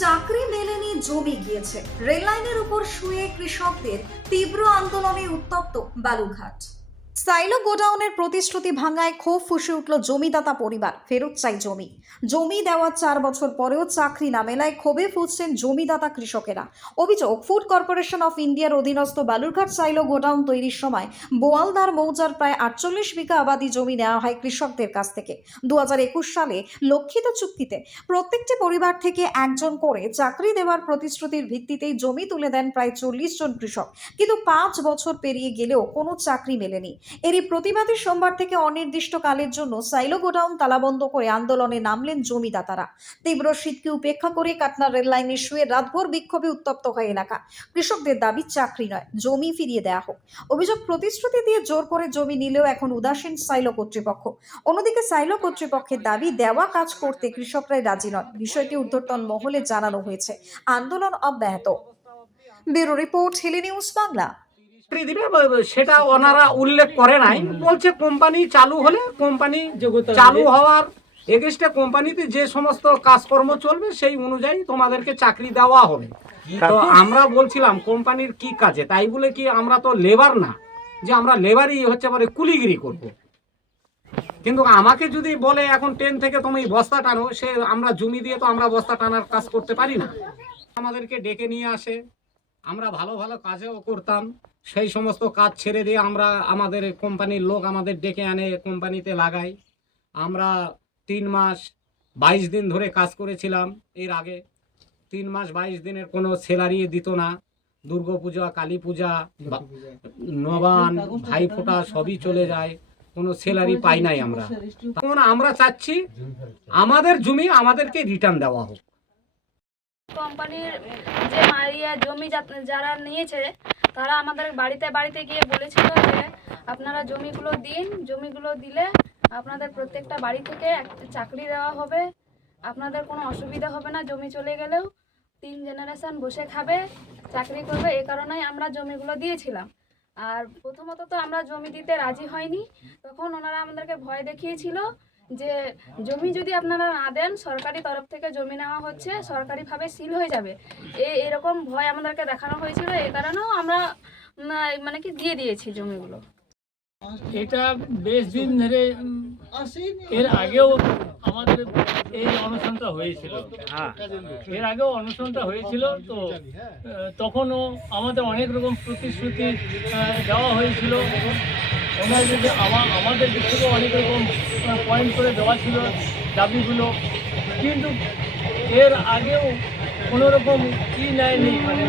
চাকরি মেলেনি, জমি গিয়েছে। রেললাইনের উপর শুয়ে কৃষকদের তীব্র আন্দোলনে উত্তপ্ত বালুরঘাট। সাইলো গোডাউনের প্রতিশ্রুতি ভাঙায় ক্ষোভ ফুঁসে উঠল জমিদাতা পরিবার। ফেরত চাই জমি। জমি দেওয়ার 4 বছর পরেও চাকরি না মেলায় ক্ষোভে ফুঁসছেন জমিদাতা কৃষকেরা। অভিযোগ, ফুড কর্পোরেশন অফ ইন্ডিয়ার অধীনস্থ বালুরঘাট সাইলো গোডাউন তৈরির সময় বোয়ালদার মৌজার প্রায় 48 বিঘা আবাদি জমি নেওয়া হয় কৃষকদের কাছ থেকে। 2021 সালে লক্ষিত চুক্তিতে প্রত্যেকটি পরিবার থেকে একজন করে চাকরি দেওয়ার প্রতিশ্রুতির ভিত্তিতেই জমি তুলে দেন প্রায় 40 জন কৃষক। কিন্তু 5 বছর পেরিয়ে গেলেও কোনো চাকরি মেলেনি। এরই প্রতিবাদে সোমবার থেকে অনির্দিষ্টকালের জন্য সাইলো গোডাউন তালাবন্ধ করে আন্দোলনে নামলেন জমিদাতারা। তীব্র শীতকে উপেক্ষা করে কাটনা রেল লাইনে শুয়ে রাতভর বিক্ষোভে উত্তপ্ত হয় এলাকা। কৃষকদের দাবি চাকরি নয়, জমি ফিরিয়ে দেওয়া হোক। অভিযোগ, প্রতিশ্রুতি দিয়ে জোর করে জমি নিলেও এখন উদাসীন সাইলো কর্তৃপক্ষ। অন্যদিকে সাইলো কর্তৃপক্ষের দাবি, দেওয়া কাজ করতে কৃষকরাই রাজি নয়। বিষয়টি ঊর্ধ্বতন মহলে জানানো হয়েছে। আন্দোলন অব্যাহত। Bureau report, Hili news Bangla. দিবে সেটা ওনারা উল্লেখ করে নাই। বলছে কোম্পানি চালু হলে, কোম্পানি চালু হওয়ার এগেস্টে কোম্পানিতে যে সমস্ত কাজকর্ম চলবে সেই অনুযায়ী তোমাদেরকে চাকরি দেওয়া হবে। তো আমরা বলছিলাম কোম্পানির কি কাজে, তাই বলে কি আমরা তো লেবার না যে আমরা লেবারই হচ্ছে পরে কুলিগিরি করব। কিন্তু আমাকে যদি বলে এখন ট্রেন থেকে তুমি বস্তা টানো, সে আমরা জমি দিয়ে তো আমরা বস্তা টানার কাজ করতে পারি না। আমাদেরকে ডেকে নিয়ে আসে, আমরা ভালো ভালো কাজেও করতাম। সেই সমস্ত কাজ ছেড়ে দিয়ে আমরা আমাদের কোম্পানির লোক আমাদের ডেকে আনে, কোম্পানিতে লাগাই। আমরা 3 মাস 22 দিন ধরে কাজ করেছিলাম। এর আগে 3 মাস 22 দিনের কোনো স্যালারি দিত না। দুর্গাপূজা, কালী পূজা, নবান, ভাইফোঁটা সবই চলে যায়, কোনো স্যালারি পাই নাই আমরা। তখন আমরা চাচ্ছি আমাদের জমি আমাদেরকে রিটার্ন দেওয়া হোক। কোম্পানির যে জমি যারা নিয়েছে তারা আমাদের বাড়িতে বাড়িতে গিয়ে বলেছিল যে আপনারা জমিগুলো দিন, জমিগুলো দিলে আপনাদের প্রত্যেকটা বাড়ি থেকে একটা চাকরি দেওয়া হবে, আপনাদের কোনো অসুবিধা হবে না, জমি চলে গেলেও 3 জেনারেশন বসে খাবে, চাকরি করবে। এই কারণেই আমরা জমিগুলো দিয়েছিলাম। আর প্রথমত তো আমরা জমি দিতে রাজি হয়নি। তখন ওনারা আমাদেরকে ভয় দেখিয়েছিল যে জমি যদি আপনারা না দেন, সরকারি তরফ থেকে জমি নেওয়া হচ্ছে, সরকারিভাবে সিল হয়ে যাবে, এরকম ভয় আমাদেরকে দেখানো হয়েছিল। এই কারণেও আমরা মানে কি দিয়ে দিয়েছি জমিগুলো। এটা বেশ দিন ধরে, এর আগেও আমাদের এই অনশনটা হয়েছিল। এর আগেও অনশনটা হয়েছিল। তো তখনও আমাদের অনেক রকম প্রতিশ্রুতি দেওয়া হয়েছিল। ওনার যদি আমাদের দিক থেকেও অনেক রকম পয়েন্ট করে দেওয়া ছিল দাবিগুলো, কিন্তু এর আগেও কোনোরকম কি নেয়নি। মানে